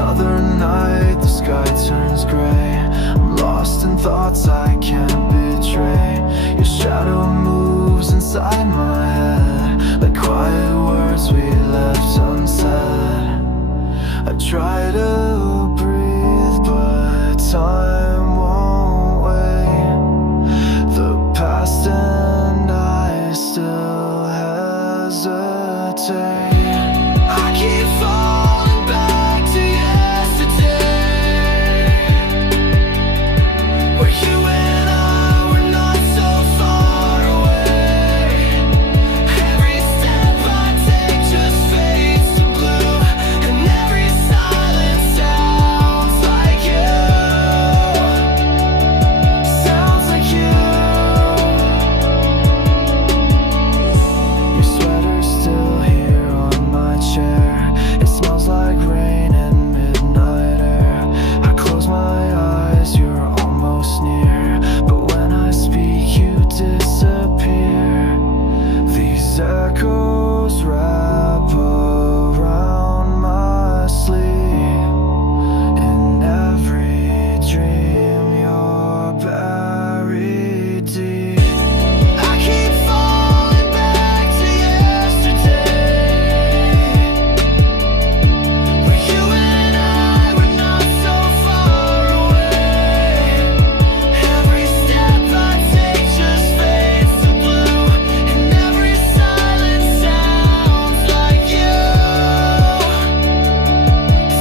Another night, the sky turns gray. I'm lost in thoughts I can't betray. Your shadow moves inside my head, like quiet words we left unsaid. I try to breathe, but time won't wait. The past and I still hesitate. I keep falling back to yesterday, where you and I were not so far away. Every step I take just fades to blue, and every silence sounds like you. Sounds like you. Your sweater's still here on my chair. It smells like rain and midnight air. I close my eyes, you're almost near, but when I speak you disappear. These echoes wrap around my sleep. In every dream you're buried deep. I keep falling back to yesterday, where you and I were not so far away. Every step I take just fades to blue, and every silence sounds like you.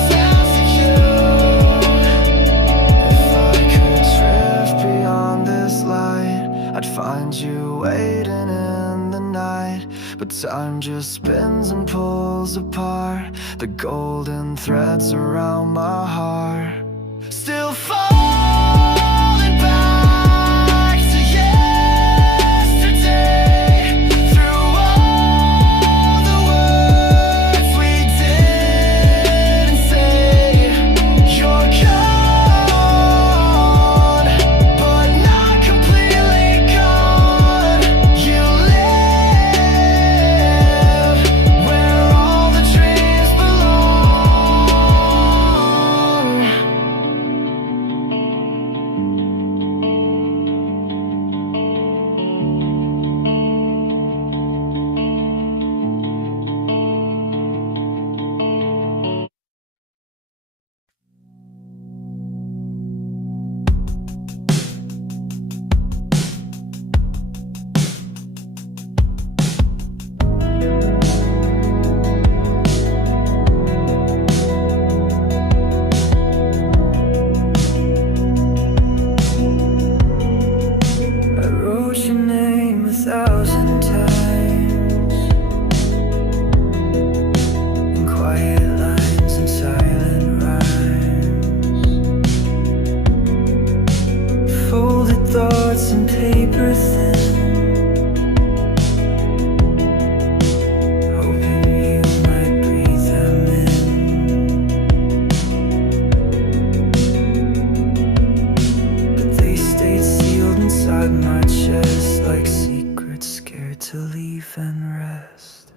Sounds like you. If I could drift beyond this light, I'd find you waiting in the night. But time just spins and pulls apart the golden threads around my heart. Still falling back to yesterday, through all the words we didn't say. You're gone, but not completely gone. You live where all the dreams belong. I wrote your name 1,000 times, in quiet lines and silent rhymes. Folded thoughts and paper thin, hoping you might breathe them in. But they stayed sealed inside my chest, like secrets scared to leave and rest.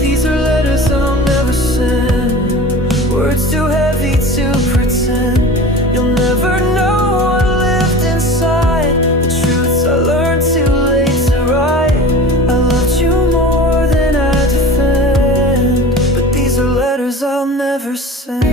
These are letters I'll never send, words too heavy to pretend. You'll never know what lived inside, the truths I learned too late to write. I loved you more than I defend, but these are letters I'll never send.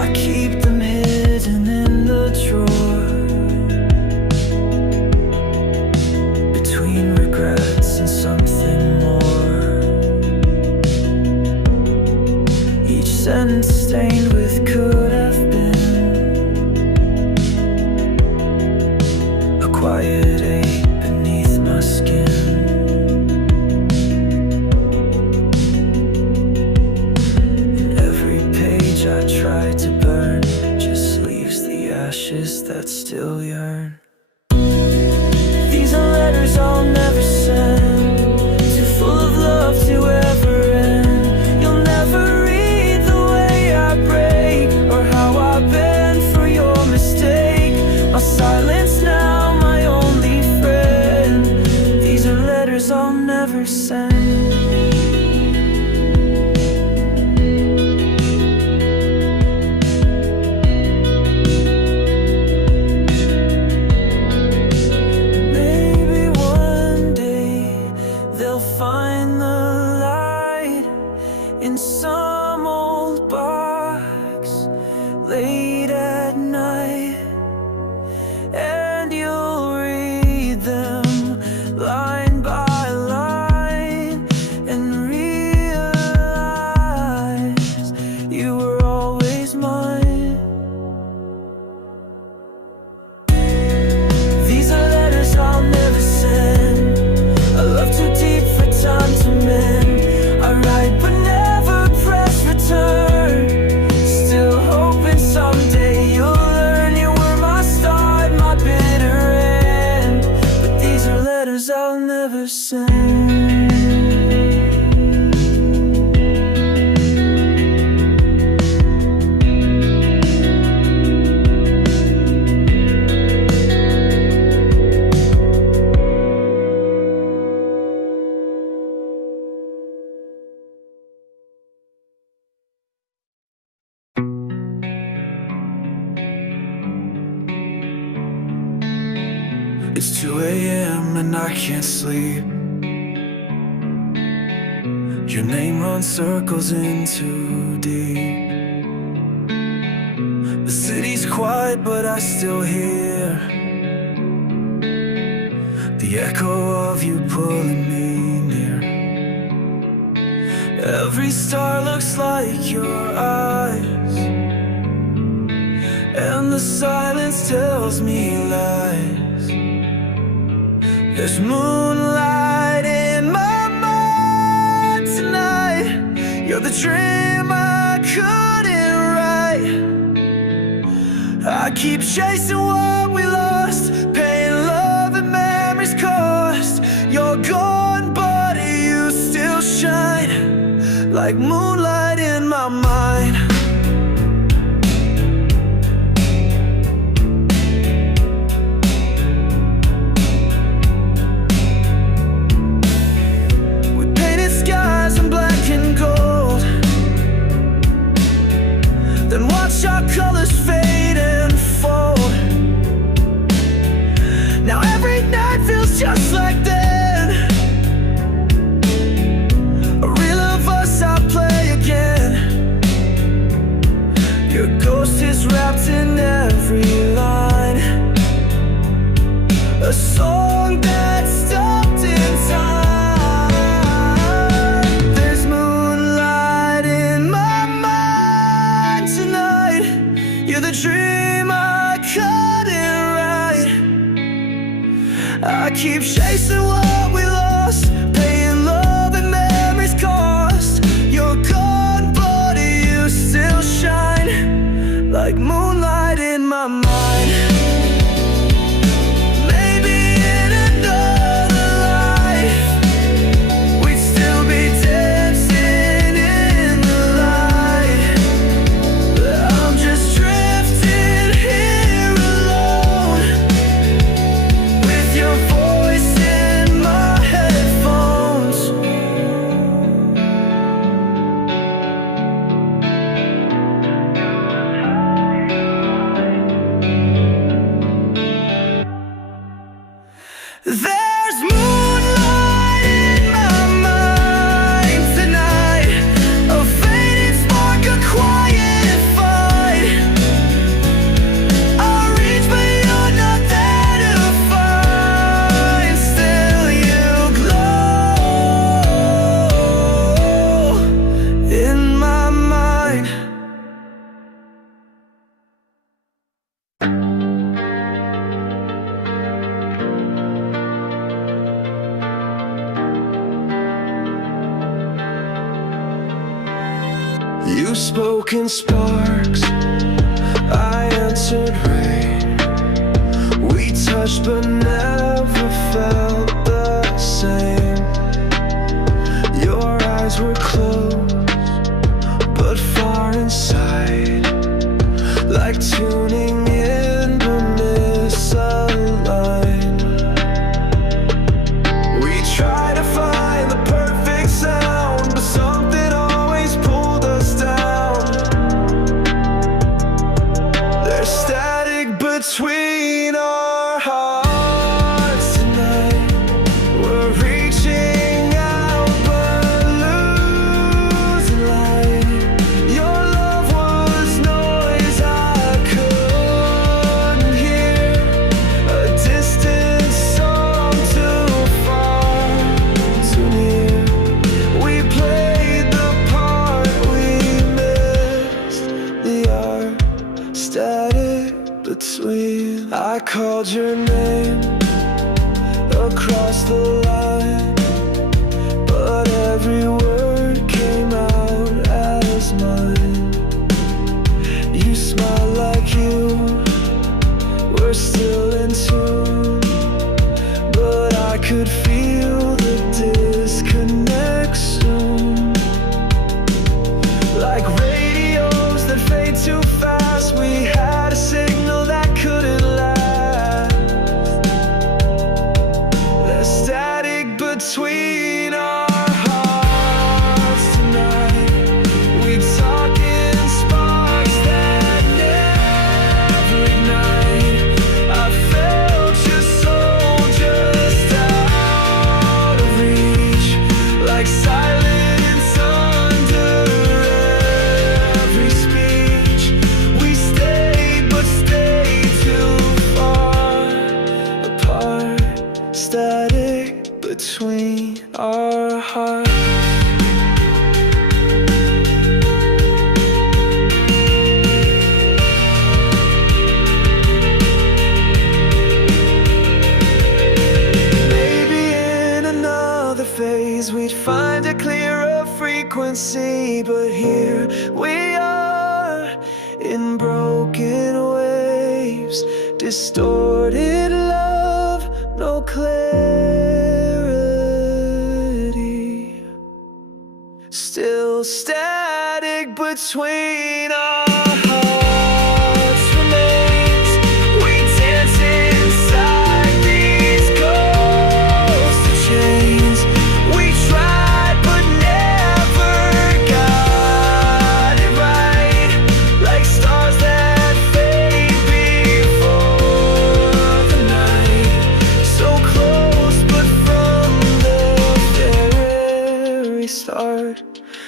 I keep them hidden in the drawer, between regrets and something more. Each sentence stained with could have been, a quiet ache beneath my skin. And every page I try to burn just leaves the ashes that still yearn. These are letters I'll never send, too full of love to ever end. You'll never read the way I break, or how I bend for your mistake. My silence It's 2 a.m. and I can't sleep. Your name runs circles in too deep. The city's quiet but I still hear the echo of you pulling me near. Every star looks like your eyes, and the silence tells me lies. There's moonlight in my mind tonight. You're the dream I couldn't write. I keep chasing what we lost, pain, love, and memories cost. You're gone, but you still shine like moonlight in my mind. We painted skies in black and gold, then watch our colors fade and fold. Now every night feels just like then, a reel of us I play again. Your ghost is wrapped in every line, a song that stopped in time. There's moonlight in my mind tonight. You're the dream I couldn't write. I keep chasing what we lost, paying love and memories cost. You're gone, but you still shine like moonlight in my mind. Maybe in another life we'd still be dancing in the light. I'm just drifting here alone, with your voice in my headphones. There's moonlight in my mind tonight, a faded spark, a quiet fight. I reach but you're not there to find. Still you glow in my mind. You spoke in sparks, I answered rain. We touched but never felt the same. Your eyes were closed but far inside, like tuning in but misaligned. We try to find the perfect sound, but something always pulled us down. There's static between our hearts tonight. We're reaching out but losing light. Your love was noise I couldn't hear, a distant song too far, too near. We played the part we missed, the art static between. I called your name across the line, but every word came out as mine. You smiled like you were still in tune, but I could feel the disconnect soon. Like radios that fade too fast, we had a signal that couldn't last. There's static between see, but here we are in broken waves, distorted love, no clarity, still static between our hearts remains. We dance inside these ghost chains. We tried but never got it right, like stars that fade before the night. So close but from the very start,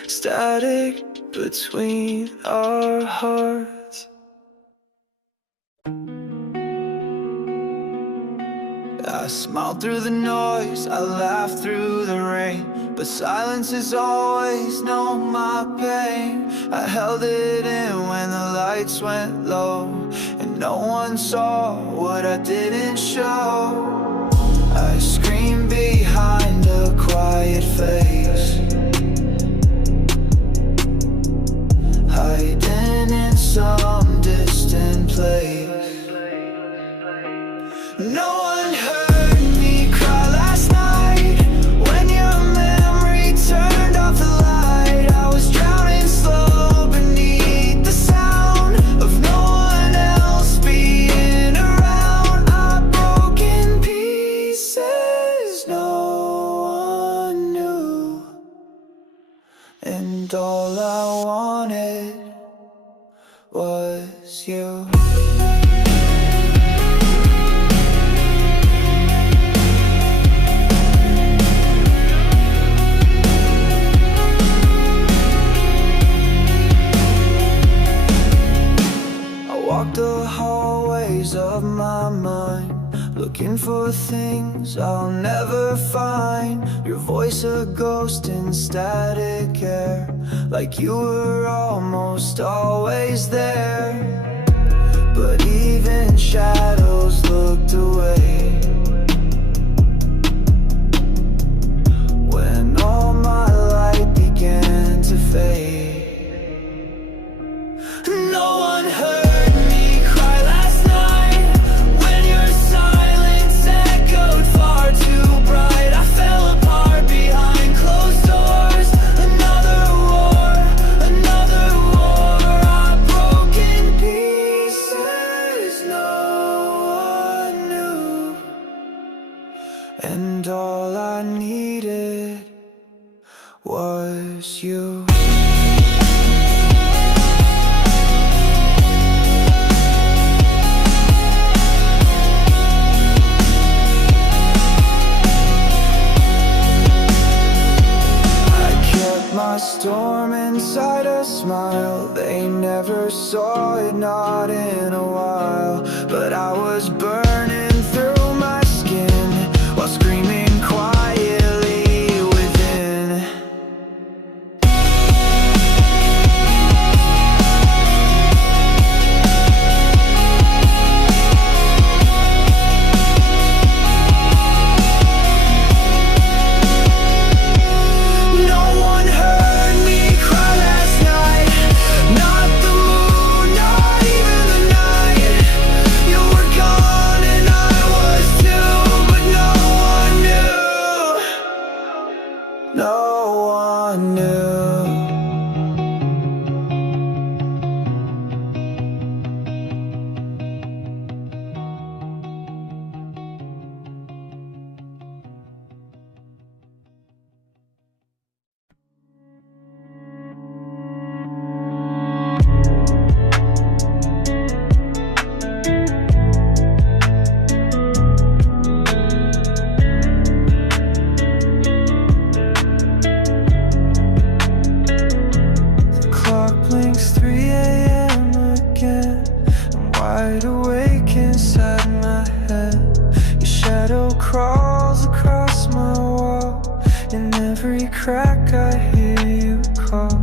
static between our hearts. I smile through the noise, I laugh through the rain, but silence has always known my pain. I held it in when the lights went low, and no one saw what I didn't show. I screamed behind a quiet face, hiding in some distant place. No one heard me cry last night when your memory turned off the light. I was drowning slow beneath the sound of no one else being around. Our broken pieces no one knew, and all I wanted was you. I walk the hallways of my mind, looking for things I'll never find. Your voice a ghost in static air, like you were almost always there. But even shadows looked away when all my light began to fade. No one heard me cry last night when your silence echoed far too bright. I fell apart behind closed doors. Another war, our broken pieces no one knew, and all I needed was you. My storm inside a smile, they never saw it, not in a while. But I was burning through my skin while screaming quietly within. crawls across my wall. In every crack I hear you call,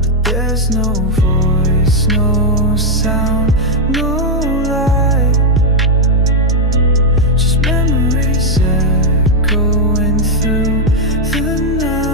but there's no voice, no sound, no light, just memories echoing through the night.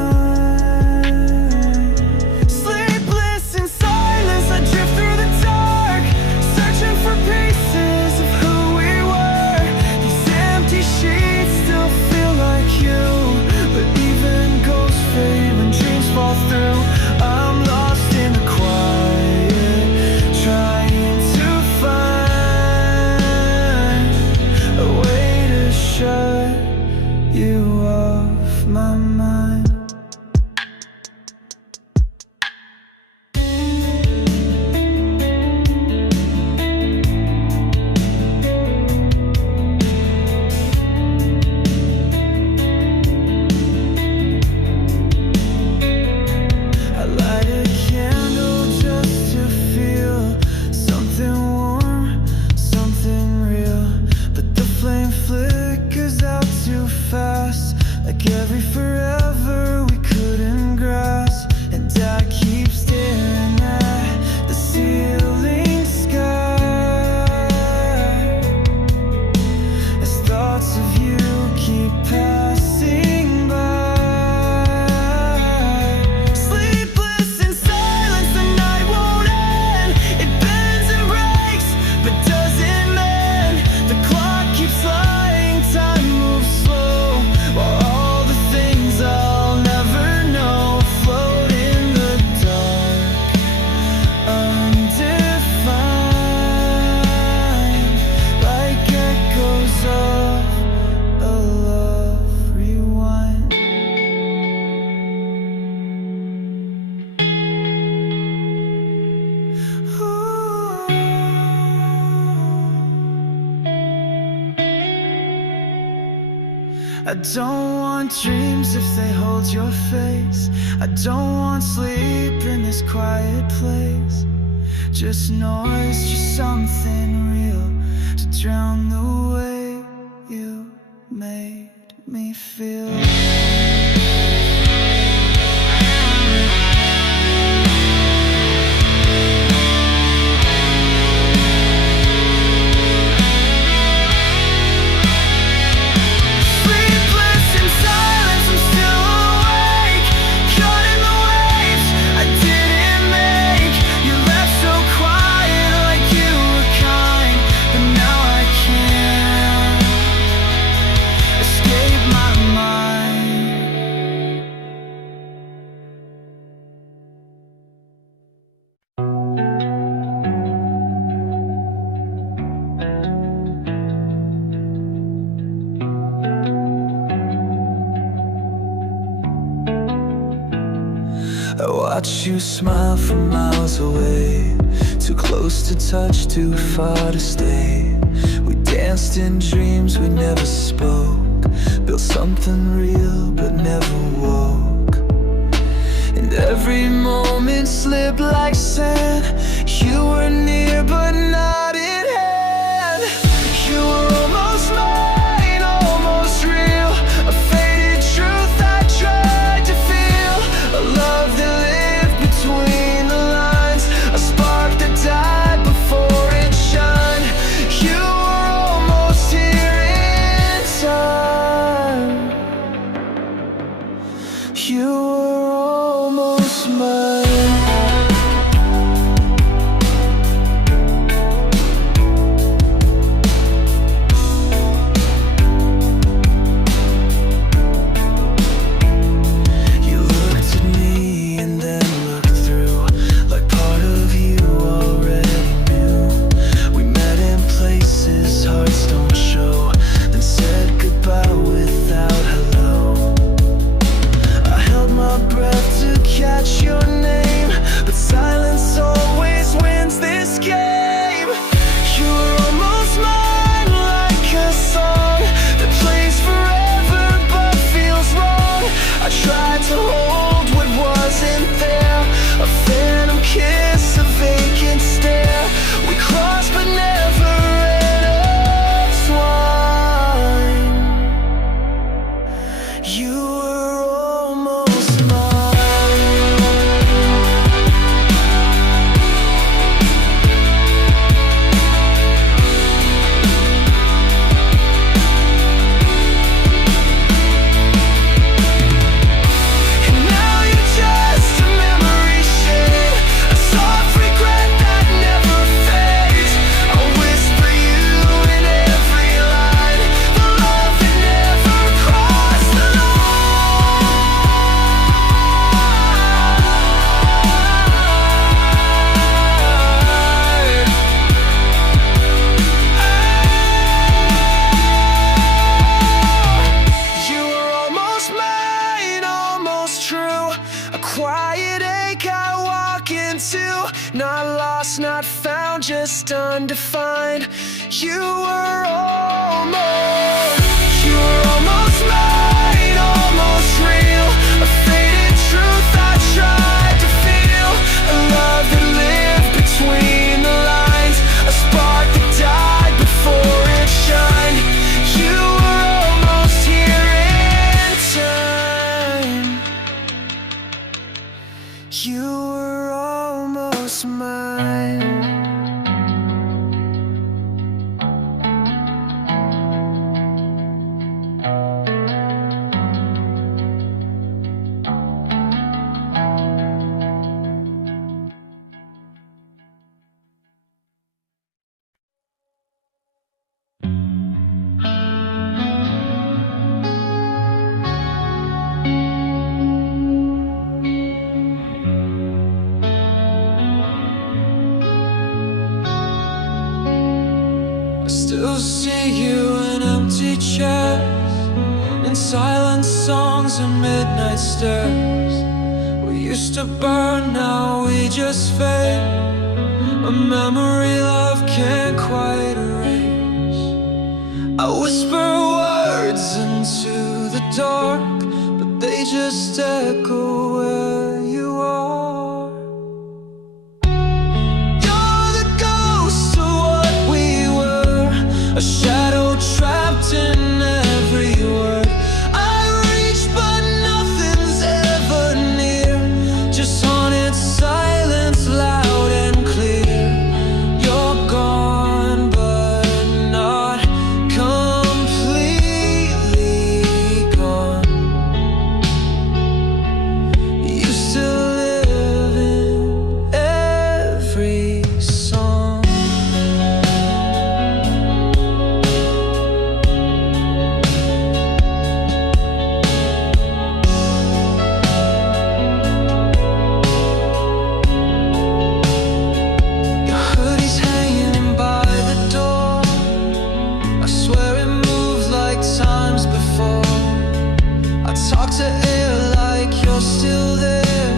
I don't want dreams if they hold your face. I don't want sleep in this quiet place. Just noise, just something real to drown the way you made me feel. I watch you smile from miles away, too close to touch, too far to stay. We danced in dreams we never spoke, built something real but never woke. And every moment slipped like sand. You were near but not in hand. You were almost mine, almost real. A faded truth I tried to feel. A love that lived between the lines. A spark that died before it shined. You were almost here in time. You were almost mine. Not lost, not found, just undefined. You were almost mine, almost real. A faded truth I tried to feel. A love that lived between the lines. A spark that died before it shined. You were almost here in time. You were almost mine. Still see you in empty chairs, in silent songs and midnight stares. We used to burn, now we just fade. A memory love can't quite erase. I whisper words into dark, but they just echo where you are. You're the ghost of what we were, a shadow trapped in every word. I reach but nothing's ever near, just haunted silence loud and clear. You're gone but not completely gone. You still live in every song. Your hoodie's hanging by the door. I swear it moved like times before. I talk to air like you're still there,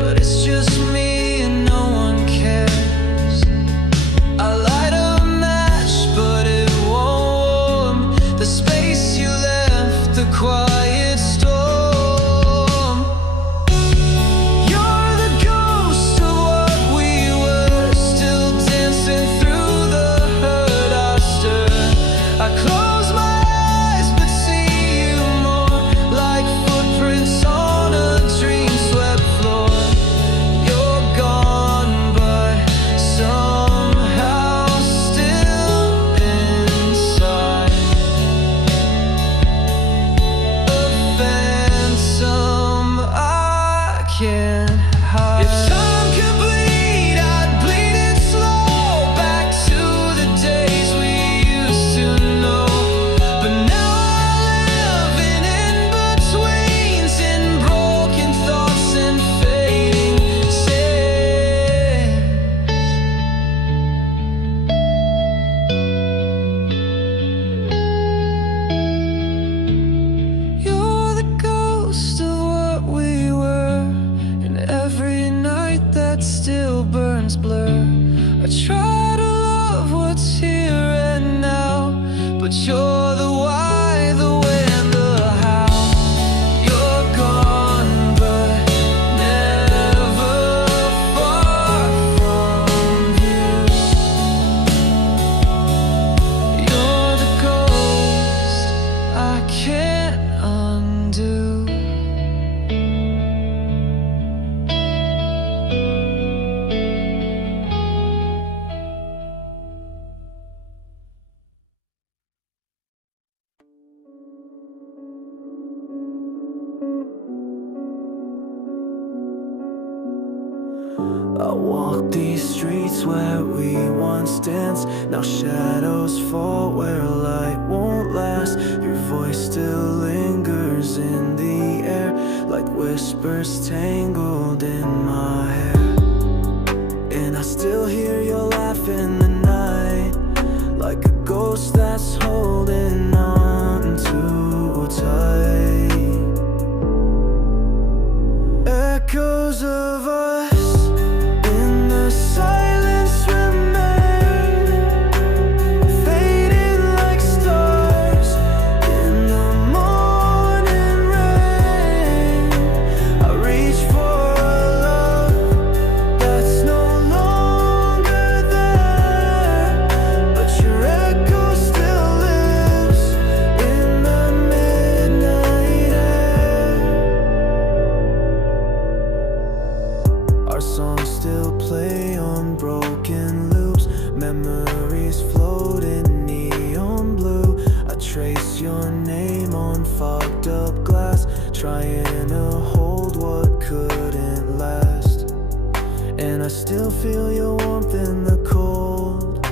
but it's just me and no one cares. I light a match, but it won't warm the space you left, the quiet storm. You're the ghost of what we were, still dancing through the hurt I stirred. I close my eyes but see you more, like footprints on a dream-swept floor. You're gone but somehow still inside, a phantom I can't hide. If time could bleed, I'd bleed it slow, back to the days we used to know. But now I live in in-betweens, in broken thoughts and fading sand. You're the ghost of what we were, and every night that still burns blur. I try to love what's here and now, but you're the why, the when, the how. You're gone but never far from you. You're the ghost I can't undo. I walk these streets where we once danced. Now shadows fall where light won't last. Your voice still lingers in the air, like whispers tangled in my hair. And I still hear your laugh in the night, like a ghost that's holding on too tight. Echoes of us in the silence remain, fading like stars in the morning rain. I reach for a love that's no longer there, but your echo still lives in the midnight air. Our songs still play on broken loops, memories float in neon blue. I trace your name on fogged up glass, trying to hold what couldn't last. And I still feel your warmth in the cold,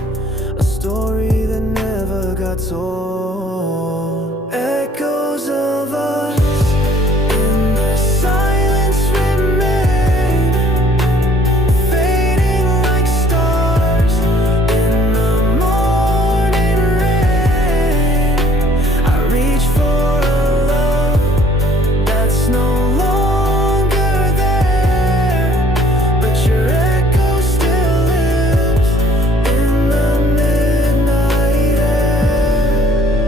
a story that never got told. Echoes of us in the silence remain, fading like stars in the morning rain. I reach for a love that's no longer there, but your echo still lives in the midnight air.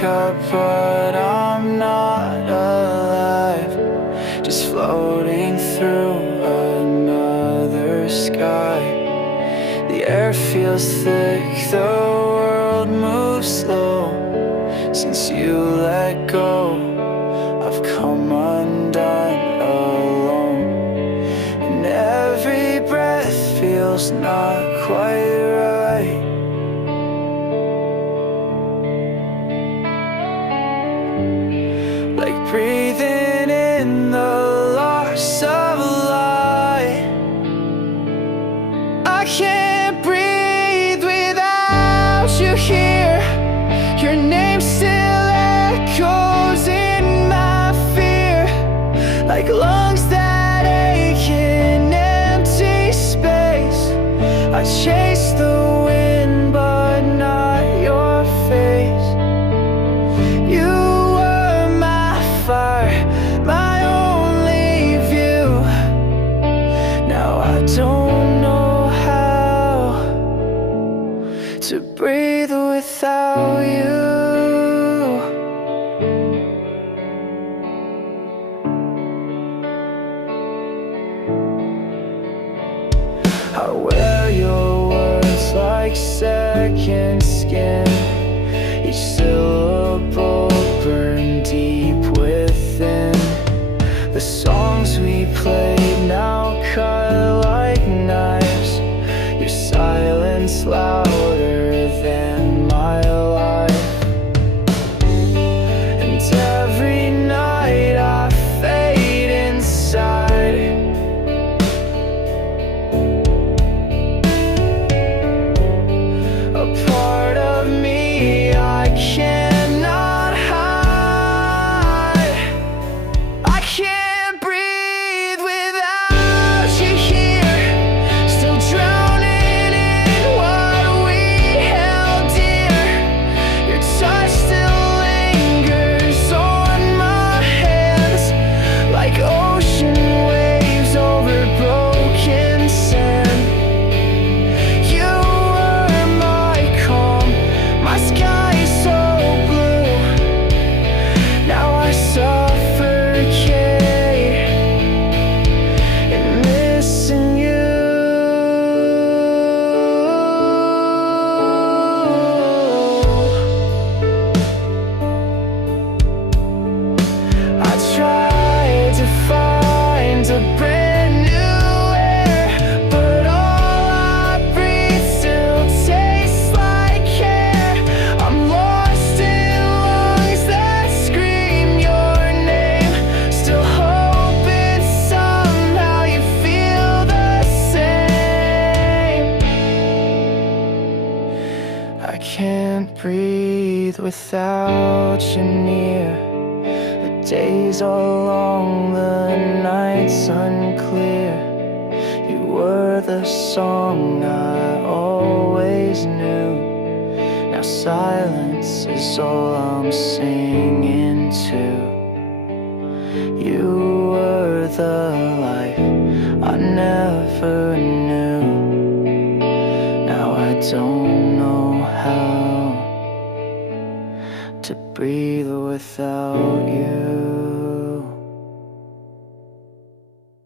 cup, but I'm not alive, just floating through another sky. The air feels thick, the world moves slow. Since you let go, I've come undone alone, and every breath feels not quite right. Like breathing in the loss of light. I can't breathe without you here. Your name still echoes in my fear, like lungs that ache in empty space. I chase the wind, but not your face. You were my fire, my only view. Now I don't know how to breathe without you. I wear your words like second skin. Each syllable burned deep within. The songs we played now cut like knives. Your silence louder than my life. And every night I fade inside. A part of me I cannot hide. I can't breathe without you here. Still drowning in what we held dear. Your touch still lingers on my hands, like ocean waves over broken sand. You were my calm, my sky is so blue. Now I suffocate in missing you. I tried to find a brand new air, but all I breathe still tastes like care. I'm lost in lungs that scream your name, still hoping somehow you feel the same. I can't breathe without you near. The days are long, the nights unclear. You were the song I always knew. Now silence is all I'm singing to. You were the life I never knew. Now I don't know how to breathe without you.